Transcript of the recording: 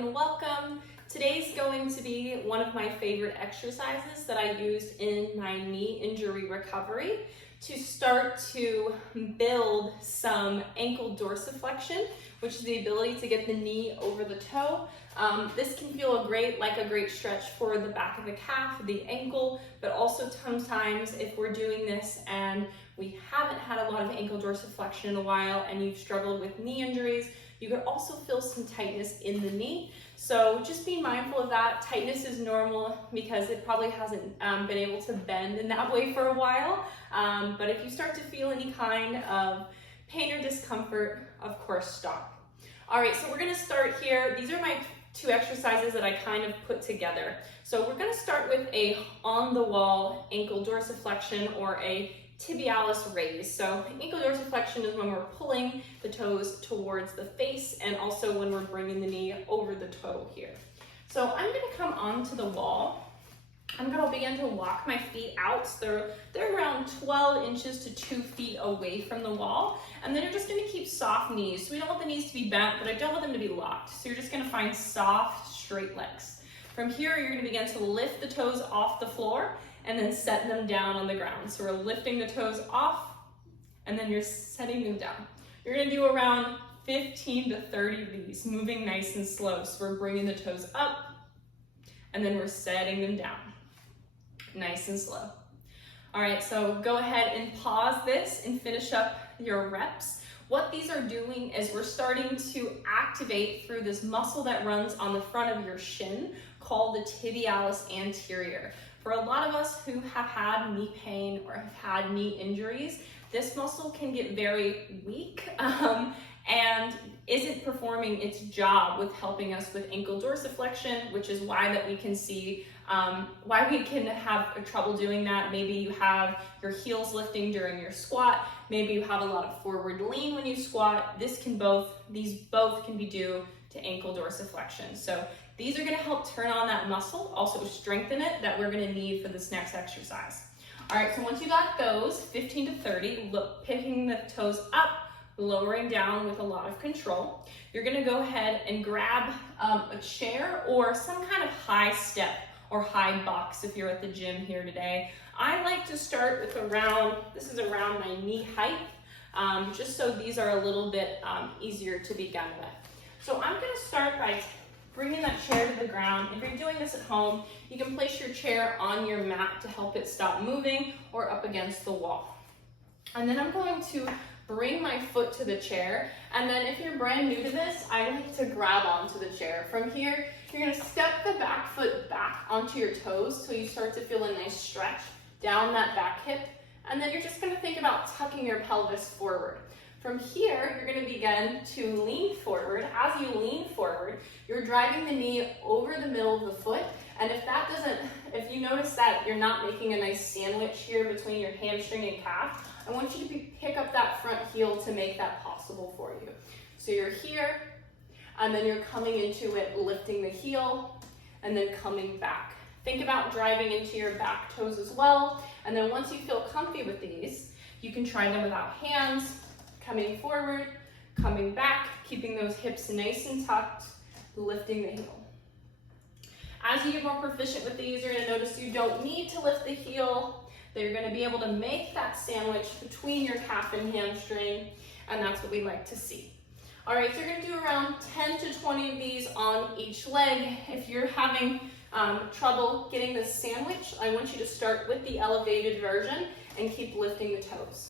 and welcome. Today's going to be one of my favorite exercises that I used in my knee injury recovery to start to build some ankle dorsiflexion, which is the ability to get the knee over the toe. This can feel like a great stretch for the back of the calf, the ankle, but also sometimes if we're doing this and we haven't had a lot of ankle dorsiflexion in a while and you've struggled with knee injuries, you could also feel some tightness in the knee. So just be mindful of that. Tightness is normal because it probably hasn't been able to bend in that way for a while. But if you start to feel any kind of pain or discomfort, of course, stop. All right, so we're gonna start here. These are my two exercises that I kind of put together. So we're gonna start with a on-the-wall ankle dorsiflexion or a tibialis raise. So ankle dorsiflexion is when we're pulling the toes towards the face and also when we're bringing the knee over the toe here. So I'm gonna come onto the wall. I'm gonna begin to walk my feet out. So they're around 12 inches to 2 feet away from the wall. And then you're just gonna keep soft knees. So we don't want the knees to be bent, but I don't want them to be locked. So you're just gonna find soft, straight legs. From here, you're gonna begin to lift the toes off the floor and then set them down on the ground. So we're lifting the toes off and then you're setting them down. You're gonna do around 15 to 30 of these, moving nice and slow. So we're bringing the toes up and then we're setting them down, nice and slow. All right, so go ahead and pause this and finish up your reps. What these are doing is we're starting to activate through this muscle that runs on the front of your shin called the tibialis anterior. For a lot of us who have had knee pain or have had knee injuries, this muscle can get very weak and isn't performing its job with helping us with ankle dorsiflexion, which is why that we can see why we can have trouble doing that. Maybe you have your heels lifting during your squat. Maybe you have a lot of forward lean when you squat. These both can be due to ankle dorsiflexion. So these are gonna help turn on that muscle, also strengthen it, that we're gonna need for this next exercise. All right, so once you got those, 15 to 30, picking the toes up, lowering down with a lot of control, you're gonna go ahead and grab a chair or some kind of high step or high box if you're at the gym here today. I like to start with this is around my knee height, just so these are a little bit easier to begin with. So I'm gonna start by bringing that chair to the ground. If you're doing this at home, you can place your chair on your mat to help it stop moving or up against the wall. And then I'm going to bring my foot to the chair. And then if you're brand new to this, I like to grab onto the chair. From here, you're gonna step the back foot back onto your toes so you start to feel a nice stretch down that back hip. And then you're just gonna think about tucking your pelvis forward. From here, you're gonna begin to lean forward. As you lean forward, you're driving the knee over the middle of the foot. And if you notice that you're not making a nice sandwich here between your hamstring and calf, I want you to pick up that front heel to make that possible for you. So you're here, and then you're coming into it, lifting the heel, and then coming back. Think about driving into your back toes as well. And then once you feel comfy with these, you can try them without hands, coming forward, coming back, keeping those hips nice and tucked, lifting the heel. As you get more proficient with these, you're gonna notice you don't need to lift the heel, that you're gonna be able to make that sandwich between your calf and hamstring, and that's what we like to see. All right, so you're gonna do around 10 to 20 of these on each leg. If you're having trouble getting this sandwich, I want you to start with the elevated version and keep lifting the toes.